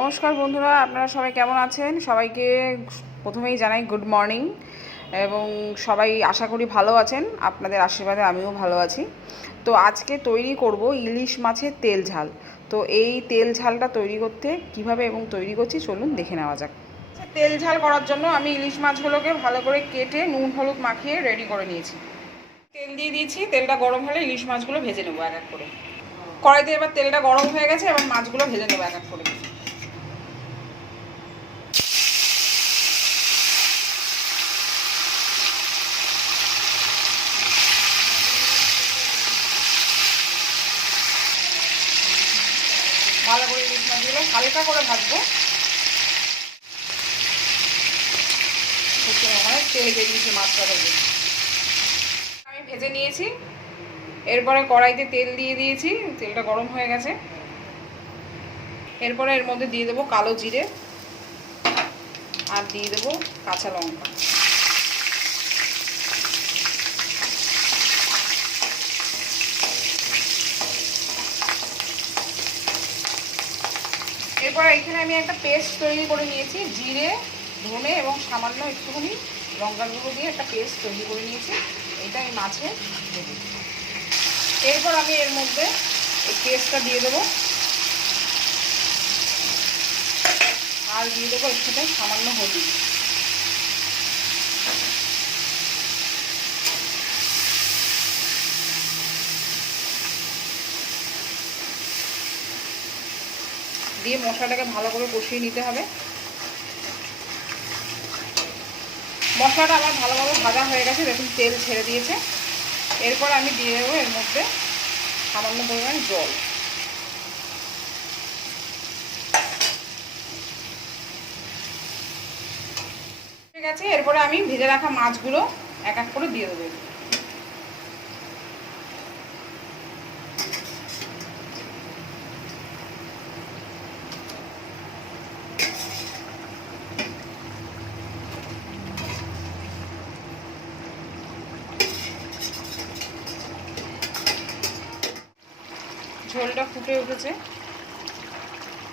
নমস্কার বন্ধুরা, আপনারা সবাই কেমন আছেন? সবাইকে প্রথমেই জানাই গুড মর্নিং এবং সবাই আশা করি ভালো আছেন। আপনাদের আশীর্বাদে আমিও ভালো আছি। তো আজকে তৈরি করব ইলিশ মাছের তেল ঝাল। তো এই তেল ঝালটা তৈরি করতে কিভাবে এবং তৈরি করছি চলুন দেখে নেওয়া যাক। তেল ঝাল করার জন্য আমি ইলিশ মাছগুলোকে ভালো করে কেটে নুন হলুদ মাখিয়ে রেডি করে নিয়েছি। তেল দিয়ে দিয়েছি, তেলটা গরম হলে ইলিশ মাছগুলো ভেজে নেবো এক এক করে। কড়াইতে এবার তেলটা গরম হয়ে গেছে, এবার মাছগুলো ভেজে নেবো এক এক করে। ভালো করে ইলিশ মাছগুলো হালকা করে ভাজবো, তেল বেরিয়েছে মাছটা ভেজে আমি ভেজে নিয়েছি। এরপরে কড়াইতে তেল দিয়ে দিয়েছি, তেলটা গরম হয়ে গেছে। এরপরে এর মধ্যে দিয়ে দেবো কালো জিরে আর দিয়ে দেবো কাঁচা লঙ্কা। এরপর এখানে আমি একটা পেস্ট তৈরি করে নিয়েছি, জিরে ধনে এবং সামান্য একটুখানি লঙ্কার গুঁড়ো দিয়ে একটা পেস্ট তৈরি করে নিয়েছি। এটা এই মাছে দেবো। এরপর আমি এর মধ্যে এই পেস্টটা দিয়ে দেবো আর দিয়ে দেবো এর সাথে সামান্য হলুদ। দিয়ে মশলাটাকে ভালো করে কষিয়ে নিতে হবে। মশলাটা আমার ভালোভাবে ভাজা হয়ে গেছে, দেখুন তেল ছেড়ে দিয়েছে। এরপর আমি দিয়ে দেবো এর মধ্যে সামান্য পরিমাণ জল। ঠিক আছে, এরপরে আমি ভেজে রাখা মাছগুলো এক এক করে দিয়ে দেবো। ঝোলটা ফুটে উঠেছে,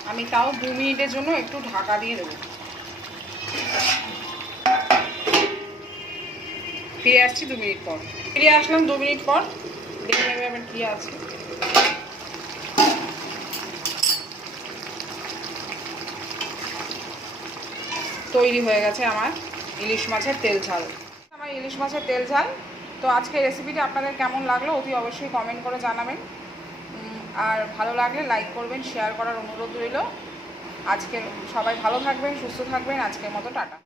আমি তাও 2 মিনিটের জন্য একটু ঢাকা দিয়ে দেবো। ফিরে আসছি 2 মিনিট পর। ফিরে আসলাম 2 মিনিট পর, দেখে নেবে আবার কী আছে। তৈরি হয়ে গেছে আমার ইলিশ মাছের তেল ঝাল। তো আজকে রেসিপিটি আপনাদের কেমন লাগলো অতি অবশ্যই কমেন্ট করে জানাবেন। আর ভালো লাগলে লাইক করবেন, শেয়ার করার অনুরোধ রইল। আজকে সবাই ভালো থাকবেন, সুস্থ থাকবেন। আজকের মতো টাটা।